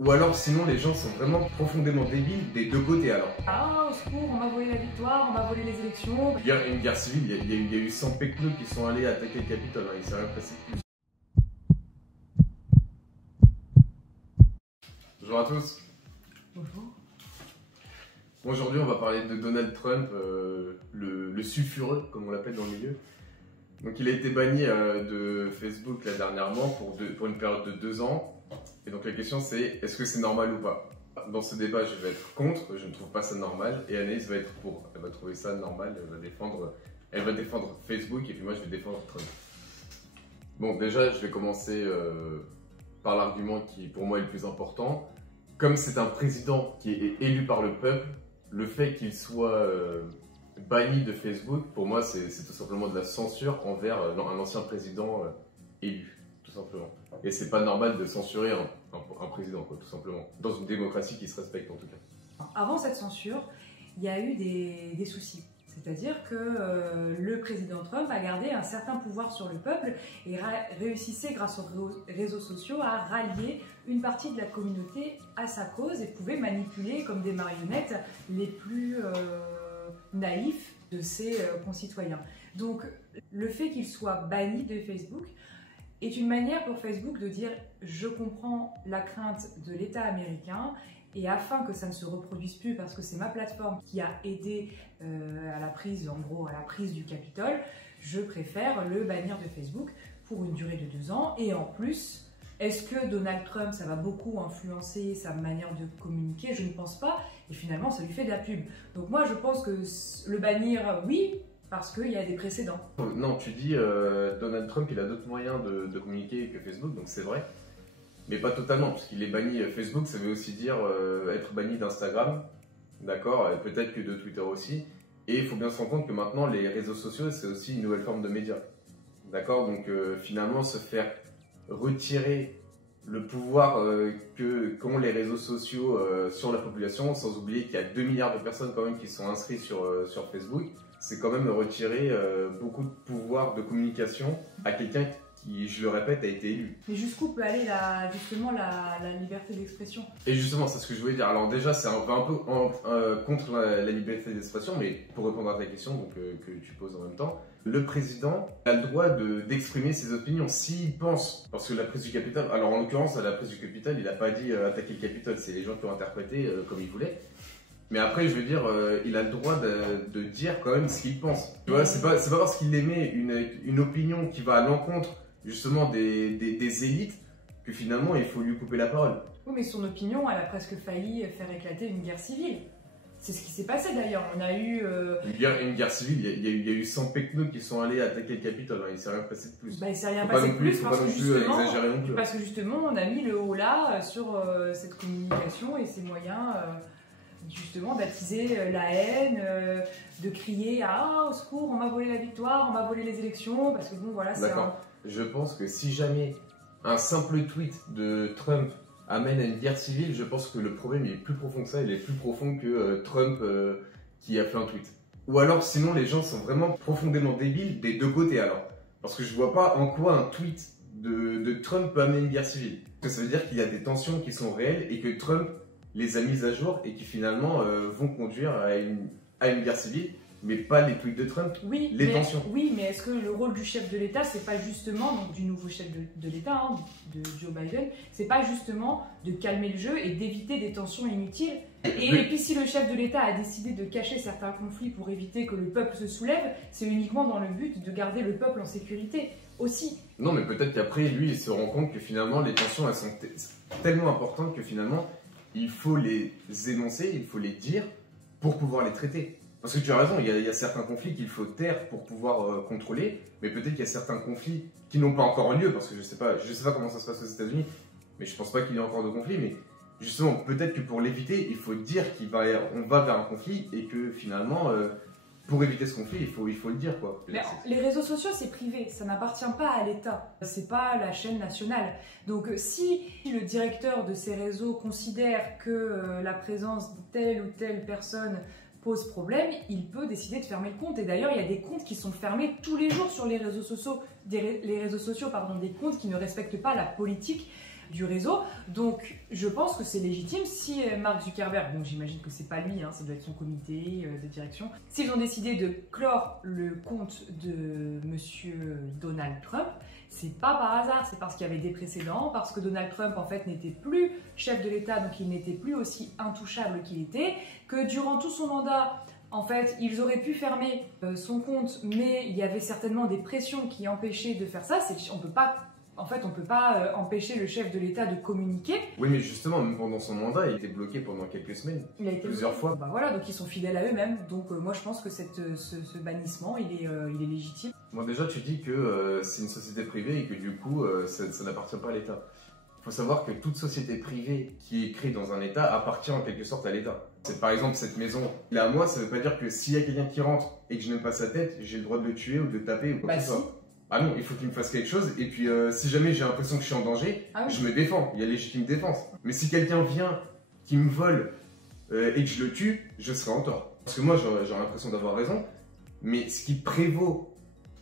Ou alors sinon les gens sont vraiment profondément débiles des deux côtés alors. Ah, au secours, on m'a volé la victoire, on m'a volé les élections. Une guerre civile, il y a eu 100 pecnos qui sont allés attaquer le Capitole, hein, il s'est rien passé de plus. Bonjour à tous. Bonjour. Aujourd'hui on va parler de Donald Trump, le sulfureux comme on l'appelle dans le milieu. Donc il a été banni de Facebook là, dernièrement pour une période de 2 ans. Et donc la question c'est, est-ce que c'est normal ou pas? Dans ce débat je vais être contre, je ne trouve pas ça normal, et Anaïs va être pour. Elle va trouver ça normal, elle va défendre Facebook et puis moi je vais défendre Trump. Bon déjà je vais commencer par l'argument qui pour moi est le plus important. Comme c'est un président qui est élu par le peuple, le fait qu'il soit banni de Facebook, pour moi c'est tout simplement de la censure envers un ancien président élu, tout simplement. Et c'est pas normal de censurer un président, quoi, tout simplement. Dans une démocratie qui se respecte en tout cas. Avant cette censure, il y a eu des soucis. C'est-à-dire que le président Trump a gardé un certain pouvoir sur le peuple et réussissait, grâce aux réseaux sociaux, à rallier une partie de la communauté à sa cause et pouvait manipuler comme des marionnettes les plus naïfs de ses concitoyens. Donc le fait qu'il soit banni de Facebook est une manière pour Facebook de dire « je comprends la crainte de l'État américain » et afin que ça ne se reproduise plus, parce que c'est ma plateforme qui a aidé à la prise, en gros, à la prise du Capitole, je préfère le bannir de Facebook pour une durée de 2 ans. Et en plus, est-ce que Donald Trump, ça va beaucoup influencer sa manière de communiquer? Je ne pense pas. Et finalement, ça lui fait de la pub. Donc moi, je pense que le bannir, oui, parce qu'il y a des précédents. Non, tu dis Donald Trump, il a d'autres moyens de communiquer que Facebook, donc c'est vrai. Mais pas totalement, puisqu'il est banni Facebook, ça veut aussi dire être banni d'Instagram, d'accord, peut-être que de Twitter aussi. Et il faut bien se rendre compte que maintenant, les réseaux sociaux, c'est aussi une nouvelle forme de médias. D'accord, donc finalement, se faire retirer le pouvoir qu'ont les réseaux sociaux sur la population, sans oublier qu'il y a 2 milliards de personnes quand même qui sont inscrites sur Facebook, c'est quand même retirer beaucoup de pouvoir de communication à quelqu'un qui, je le répète, a été élu. Mais jusqu'où peut aller justement la liberté d'expression? Et justement, c'est ce que je voulais dire. Alors déjà, c'est un peu contre la liberté d'expression, mais pour répondre à ta question donc, que tu poses en même temps, le président a le droit d'exprimer ses opinions s'il pense, parce que la prise du Capitole, alors en l'occurrence, à la prise du Capitole, il n'a pas dit attaquer le Capitole, c'est les gens qui ont interprété comme ils voulaient. Mais après, je veux dire, il a le droit de dire quand même ce qu'il pense. Tu vois, c'est pas parce qu'il émet une opinion qui va à l'encontre justement des élites que finalement il faut lui couper la parole. Oui, mais son opinion, elle a presque failli faire éclater une guerre civile. C'est ce qui s'est passé d'ailleurs. On a eu une guerre civile, il y a eu 100 pecnos qui sont allés attaquer le Capitole, hein. Il s'est rien passé de plus. Bah, il s'est rien passé de plus parce que justement on a mis le haut là sur cette communication et ces moyens justement d'attiser la haine, de crier ah au secours, on m'a volé la victoire, on m'a volé les élections, parce que bon voilà c'est un... Je pense que si jamais un simple tweet de Trump amène à une guerre civile, je pense que le problème il est plus profond que ça, il est plus profond que Trump qui a fait un tweet. Ou alors sinon les gens sont vraiment profondément débiles des deux côtés alors. Parce que je vois pas en quoi un tweet de Trump peut amener une guerre civile. Parce que ça veut dire qu'il y a des tensions qui sont réelles et que Trump les a mises à jour et qui finalement vont conduire à une guerre civile. Mais pas les tweets de Trump, oui, les tensions. Oui, mais est-ce que le rôle du chef de l'État, c'est pas justement, donc du nouveau chef de l'État, hein, de Joe Biden, c'est pas justement de calmer le jeu et d'éviter des tensions inutiles? Et puis si le chef de l'État a décidé de cacher certains conflits pour éviter que le peuple se soulève, c'est uniquement dans le but de garder le peuple en sécurité aussi. Non, mais peut-être qu'après, lui, il se rend compte que finalement, les tensions, elles sont tellement importantes que finalement, il faut les énoncer, il faut les dire pour pouvoir les traiter. Parce que tu as raison, il y a certains conflits qu'il faut taire pour pouvoir contrôler, mais peut-être qu'il y a certains conflits qui n'ont pas encore lieu, parce que je sais pas comment ça se passe aux États-Unis, mais je pense pas qu'il y ait encore de conflits, mais justement, peut-être que pour l'éviter, il faut dire qu'on va vers un conflit et que finalement, pour éviter ce conflit, il faut le dire quoi. Mais les réseaux sociaux, c'est privé, ça n'appartient pas à l'État, c'est pas la chaîne nationale. Donc si le directeur de ces réseaux considère que la présence de telle ou telle personne pose problème, il peut décider de fermer le compte. Et d'ailleurs, il y a des comptes qui sont fermés tous les jours sur les réseaux sociaux, des comptes qui ne respectent pas la politique du réseau. Donc je pense que c'est légitime si Mark Zuckerberg, donc j'imagine que c'est pas lui, hein, ça doit être son comité de direction, s'ils ont décidé de clore le compte de monsieur Donald Trump, c'est pas par hasard, c'est parce qu'il y avait des précédents, parce que Donald Trump en fait n'était plus chef de l'État, donc il n'était plus aussi intouchable qu'il était, que durant tout son mandat, en fait, ils auraient pu fermer son compte, mais il y avait certainement des pressions qui empêchaient de faire ça. On peut pas, en fait, on peut pas empêcher le chef de l'État de communiquer. Oui, mais justement, même pendant son mandat, il était bloqué pendant quelques semaines, il a été plusieurs fois. Bah voilà, donc ils sont fidèles à eux-mêmes. Donc moi, je pense que ce bannissement, il est légitime. Bon, déjà, tu dis que c'est une société privée et que du coup, ça n'appartient pas à l'État. Il faut savoir que toute société privée qui est créée dans un État appartient en quelque sorte à l'État. C'est par exemple cette maison, il est à moi, ça veut pas dire que s'il y a quelqu'un qui rentre et que je n'aime pas sa tête, j'ai le droit de le tuer ou de le taper ou quoi que ce soit. Ah non, il faut qu'il me fasse quelque chose et puis si jamais j'ai l'impression que je suis en danger, je me défends, il y a légitime défense. Mais si quelqu'un vient qui me vole et que je le tue, je serai en tort. Parce que moi j'aurais l'impression d'avoir raison, mais ce qui prévaut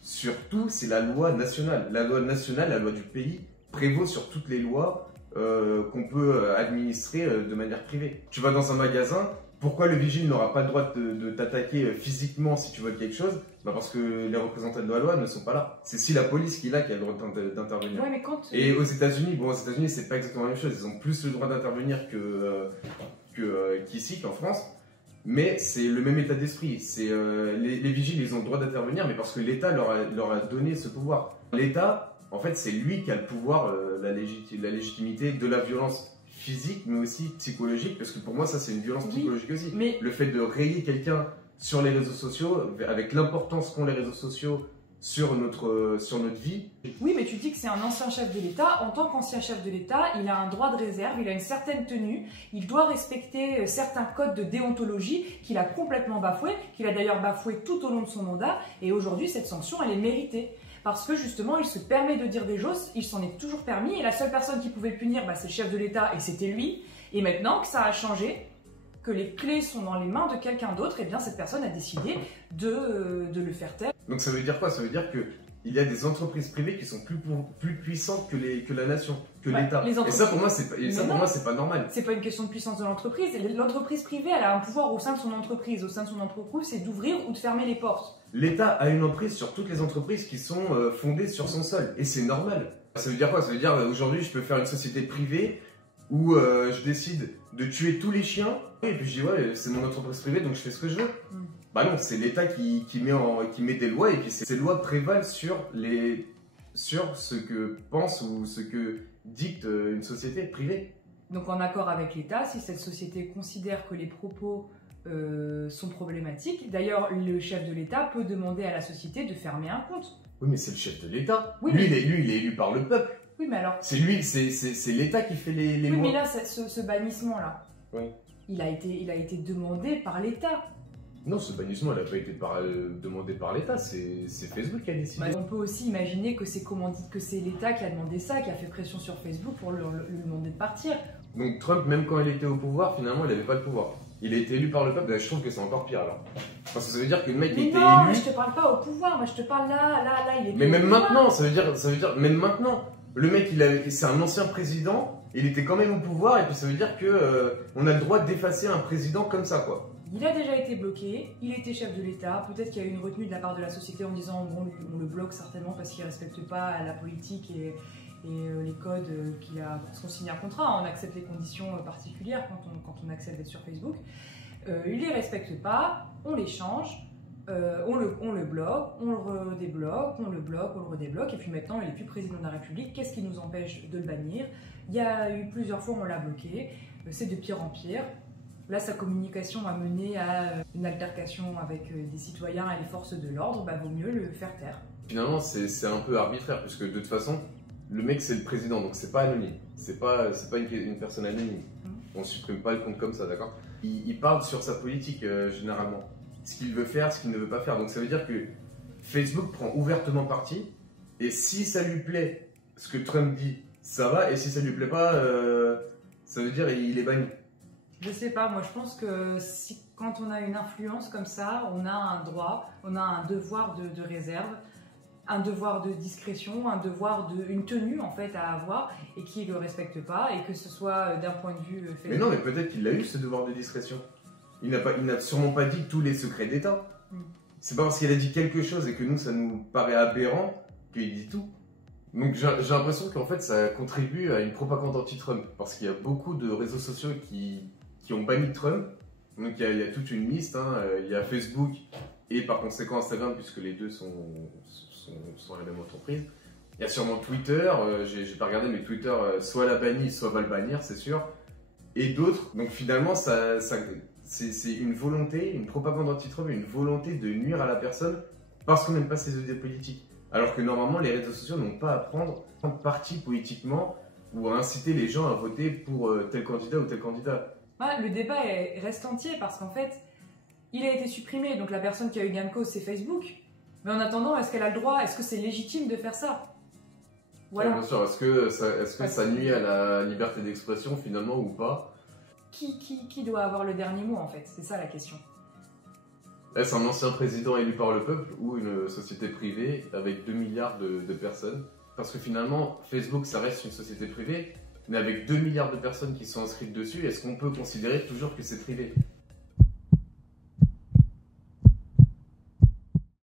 surtout, c'est la loi nationale. La loi nationale, la loi du pays, prévaut sur toutes les lois qu'on peut administrer de manière privée. Tu vas dans un magasin, pourquoi le vigile n'aura pas le droit de t'attaquer physiquement si tu veux quelque chose? Bah parce que les représentants de la loi ne sont pas là. C'est si la police qui est là qui a le droit d'intervenir. Ouais, mais Et aux États-Unis, bon, aux États-Unis, c'est pas exactement la même chose. Ils ont plus le droit d'intervenir qu'ici, qu'en France. Mais c'est le même état d'esprit. Les vigiles, ils ont le droit d'intervenir, mais parce que l'État leur a donné ce pouvoir. L'État, en fait, c'est lui qui a le pouvoir, la légitimité de la violence physique, mais aussi psychologique, parce que pour moi, ça, c'est une violence psychologique aussi. Mais... Le fait de rayer quelqu'un sur les réseaux sociaux, avec l'importance qu'ont les réseaux sociaux sur notre vie. Oui, mais tu dis que c'est un ancien chef de l'État. En tant qu'ancien chef de l'État, il a un droit de réserve, il a une certaine tenue, il doit respecter certains codes de déontologie qu'il a complètement bafoué, qu'il a d'ailleurs bafoué tout au long de son mandat, et aujourd'hui, cette sanction, elle est méritée. Parce que justement, il se permet de dire des choses, il s'en est toujours permis, et la seule personne qui pouvait le punir, bah, c'est le chef de l'État, et c'était lui. Et maintenant que ça a changé, que les clés sont dans les mains de quelqu'un d'autre, et bien cette personne a décidé de le faire taire. Donc ça veut dire quoi? Ça veut dire qu'il y a des entreprises privées qui sont plus puissantes que la nation, que l'État. Et ça pour moi c'est pas normal. C'est pas une question de puissance de l'entreprise. L'entreprise privée, elle a un pouvoir au sein de son entreprise. Au sein de son entreprise, c'est d'ouvrir ou de fermer les portes. L'État a une emprise sur toutes les entreprises qui sont fondées sur son sol. Et c'est normal. Ça veut dire quoi? Ça veut dire aujourd'hui je peux faire une société privée où je décide de tuer tous les chiens et puis je dis ouais c'est mon entreprise privée donc je fais ce que je veux. Bah non, c'est l'État qui met des lois et puis ces lois prévalent sur ce que pense ou ce que dicte une société privée. Donc en accord avec l'État, si cette société considère que les propos sont problématiques, d'ailleurs le chef de l'État peut demander à la société de fermer un compte. Oui mais c'est le chef de l'État. Oui, lui, il est élu par le peuple. Oui mais alors... C'est lui, c'est l'État qui fait les lois. Oui mais là, ce bannissement-là, oui. il a été demandé par l'État. Non, ce bannissement, il n'a pas été demandé par l'État, c'est Facebook qui a décidé. On peut aussi imaginer que c'est l'État qui a demandé ça, qui a fait pression sur Facebook pour lui demander de partir. Donc Trump, même quand il était au pouvoir, finalement, il n'avait pas de pouvoir. Il a été élu par le peuple, je trouve que c'est encore pire alors. Parce que ça veut dire que le mec était élu... Non, mais je te parle pas au pouvoir, moi je te parle là, il est... Mais même maintenant, ça veut dire, même maintenant, le mec, c'est un ancien président, il était quand même au pouvoir, et puis ça veut dire que on a le droit d'effacer un président comme ça, quoi. Il a déjà été bloqué, il était chef de l'État, peut-être qu'il y a eu une retenue de la part de la société en disant bon, on le bloque certainement parce qu'il ne respecte pas la politique et les codes qu'il a, parce qu'on signe un contrat, on accepte les conditions particulières quand on accepte d'être sur Facebook. Il ne les respecte pas, on les change, on le bloque, on le redébloque, on le bloque, on le redébloque, et puis maintenant il n'est plus président de la République. Qu'est-ce qui nous empêche de le bannir? Il y a eu plusieurs fois où on l'a bloqué, c'est de pire en pire. Là, sa communication a mené à une altercation avec des citoyens et les forces de l'ordre, bah vaut mieux le faire taire. Finalement, c'est un peu arbitraire, puisque de toute façon, le mec c'est le président, donc c'est pas anonyme. C'est pas une personne anonyme. On supprime pas le compte comme ça, d'accord? Il parle sur sa politique, généralement. Ce qu'il veut faire, ce qu'il ne veut pas faire. Donc ça veut dire que Facebook prend ouvertement parti, et si ça lui plaît, ce que Trump dit, ça va, et si ça lui plaît pas, ça veut dire il est banni. Je sais pas, moi je pense que quand on a une influence comme ça, on a un droit, on a un devoir de réserve. un devoir de discrétion, une tenue en fait à avoir et qui ne le respecte pas, et que ce soit d'un point de vue Mais non, mais peut-être qu'il a eu ce devoir de discrétion. Il n'a sûrement pas dit tous les secrets d'État. C'est pas parce qu'il a dit quelque chose et que nous ça nous paraît aberrant qu'il dit tout. Donc j'ai l'impression qu'en fait ça contribue à une propagande anti-Trump, parce qu'il y a beaucoup de réseaux sociaux qui ont banni Trump. Donc il y a toute une liste, hein. Il y a Facebook et par conséquent Instagram, puisque les deux sont la même entreprise. Il y a sûrement Twitter, j'ai pas regardé, mais Twitter soit l'a banni, soit va le bannir, c'est sûr. Et d'autres. Donc finalement c'est une volonté, une propagande anti-Trump, une volonté de nuire à la personne parce qu'on n'aime pas ses idées politiques. Alors que normalement les réseaux sociaux n'ont pas à prendre parti politiquement ou à inciter les gens à voter pour tel candidat ou tel candidat. Le débat reste entier parce qu'en fait, il a été supprimé, donc la personne qui a eu gain de cause, c'est Facebook. Mais en attendant, est-ce qu'elle a le droit? Est-ce que c'est légitime de faire ça? Voilà. Ouais, bien sûr, est-ce que ça nuit à la liberté d'expression finalement ou pas? Qui doit avoir le dernier mot en fait? C'est ça la question. Est-ce un ancien président élu par le peuple ou une société privée avec 2 milliards de personnes? Parce que finalement, Facebook, ça reste une société privée, mais avec 2 milliards de personnes qui sont inscrites dessus, est-ce qu'on peut considérer toujours que c'est privé?